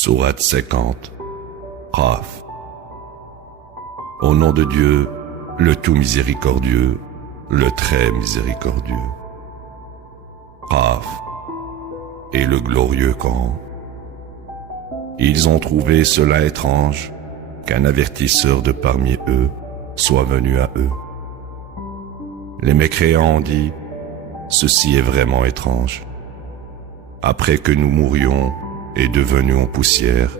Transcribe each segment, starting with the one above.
Sourate 50. Qaf. Au nom de Dieu, le tout miséricordieux, le très miséricordieux. Qaf. Et le glorieux Coran. Ils ont trouvé cela étrange qu'un avertisseur de parmi eux soit venu à eux. Les mécréants ont dit, ceci est vraiment étrange. Après que nous mourions et devenions poussière,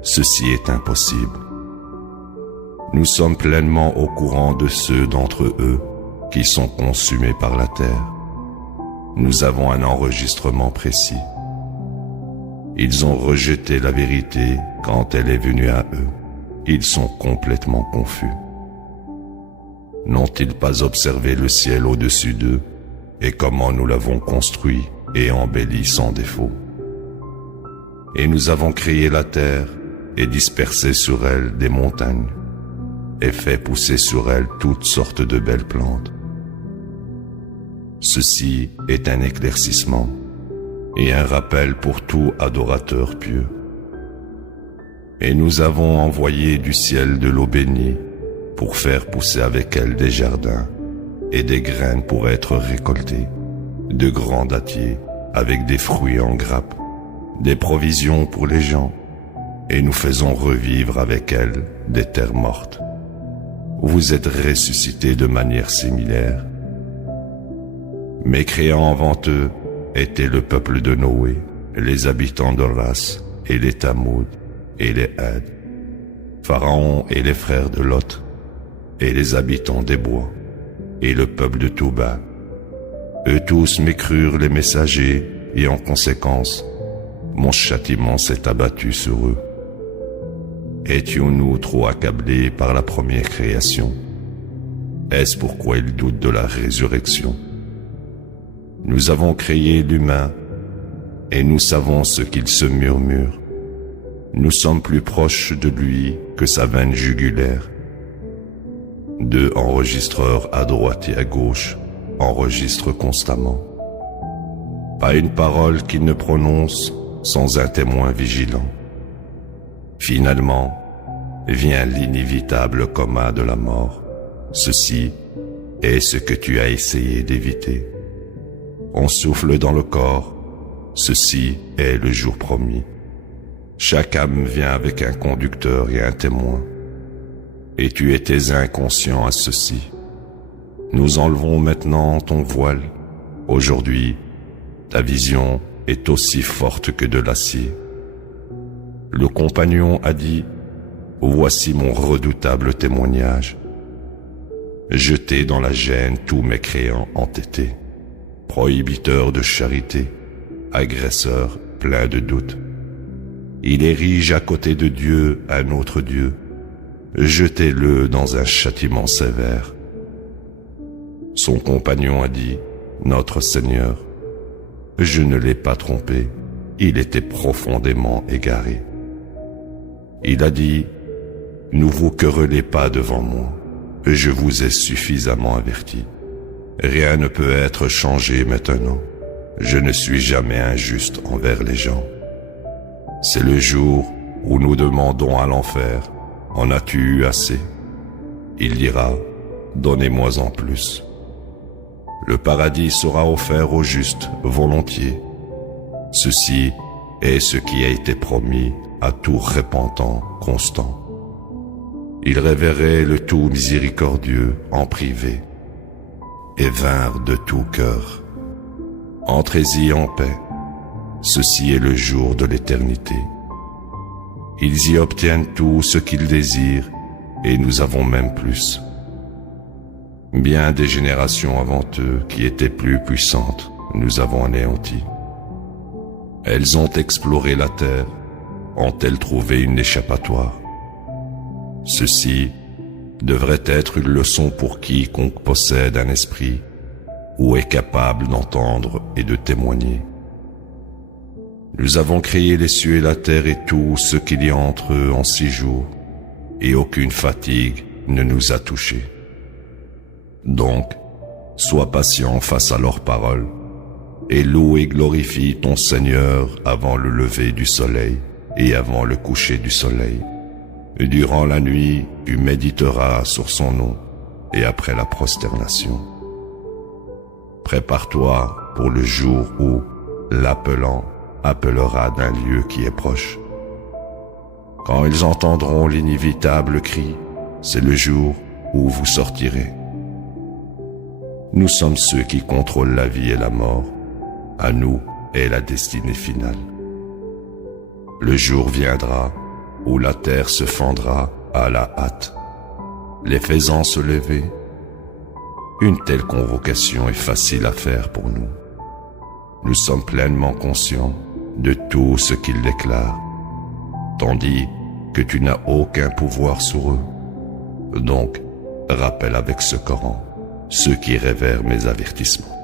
ceci est impossible. Nous sommes pleinement au courant de ceux d'entre eux qui sont consumés par la terre. Nous avons un enregistrement précis. Ils ont rejeté la vérité quand elle est venue à eux. Ils sont complètement confus. N'ont-ils pas observé le ciel au-dessus d'eux et comment nous l'avons construit et embelli sans défaut? Et nous avons créé la terre et dispersé sur elle des montagnes et fait pousser sur elle toutes sortes de belles plantes. Ceci est un éclaircissement et un rappel pour tout adorateur pieux. Et nous avons envoyé du ciel de l'eau bénie pour faire pousser avec elle des jardins et des graines pour être récoltées, de grands dattiers avec des fruits en grappes, des provisions pour les gens, et nous faisons revivre avec elle des terres mortes. Vous êtes ressuscités de manière similaire. Mécréants avant eux étaient le peuple de Noé, les habitants de Ras et les Tamoud et les Had, Pharaon et les frères de Lot, et les habitants des bois, et le peuple de Touba. Eux tous mécrurent les messagers, et en conséquence, mon châtiment s'est abattu sur eux. Étions-nous trop accablés par la première création? Est-ce pourquoi ils doutent de la résurrection? Nous avons créé l'humain, et nous savons ce qu'il se murmure. Nous sommes plus proches de lui que sa veine jugulaire. 2 enregistreurs à droite et à gauche enregistrent constamment. Pas une parole qu'il ne prononce sans un témoin vigilant. Finalement, vient l'inévitable coma de la mort. Ceci est ce que tu as essayé d'éviter. On souffle dans le corps. Ceci est le jour promis. Chaque âme vient avec un conducteur et un témoin. Et tu étais inconscient à ceci. Nous enlevons maintenant ton voile. Aujourd'hui, ta vision est aussi forte que de l'acier. Le compagnon a dit, voici mon redoutable témoignage. Jetez dans la gêne tous mécréants entêtés, prohibiteurs de charité, agresseurs pleins de doutes. Il érige à côté de Dieu un autre Dieu. Jetez-le dans un châtiment sévère. Son compagnon a dit, notre Seigneur, je ne l'ai pas trompé, il était profondément égaré. Il a dit, ne vous querellez pas devant moi, je vous ai suffisamment averti. Rien ne peut être changé maintenant, je ne suis jamais injuste envers les gens. C'est le jour où nous demandons à l'enfer, en as-tu eu assez? Il dira, donnez-moi en plus. Le paradis sera offert aux justes volontiers. Ceci est ce qui a été promis à tout repentant constant. Ils révéraient le tout miséricordieux en privé et vinrent de tout cœur. Entrez-y en paix. Ceci est le jour de l'éternité. Ils y obtiennent tout ce qu'ils désirent, et nous avons même plus. Bien des générations avant eux qui étaient plus puissantes, nous avons anéanti. Elles ont exploré la terre, ont-elles trouvé une échappatoire? Ceci devrait être une leçon pour quiconque possède un esprit ou est capable d'entendre et de témoigner. Nous avons créé les cieux et la terre et tout ce qu'il y a entre eux en 6 jours, et aucune fatigue ne nous a touchés. Donc, sois patient face à leurs paroles, et loue et glorifie ton Seigneur avant le lever du soleil et avant le coucher du soleil. Et durant la nuit, tu méditeras sur son nom et après la prosternation. Prépare-toi pour le jour où, l'appelant, appellera d'un lieu qui est proche. Quand ils entendront l'inévitable cri, c'est le jour où vous sortirez. Nous sommes ceux qui contrôlent la vie et la mort. À nous est la destinée finale. Le jour viendra où la terre se fendra à la hâte, les faisant se lever. Une telle convocation est facile à faire pour nous. Nous sommes pleinement conscients de tout ce qu'ils déclarent, tandis que tu n'as aucun pouvoir sur eux. Donc, rappelle avec ce Coran ceux qui révèrent mes avertissements.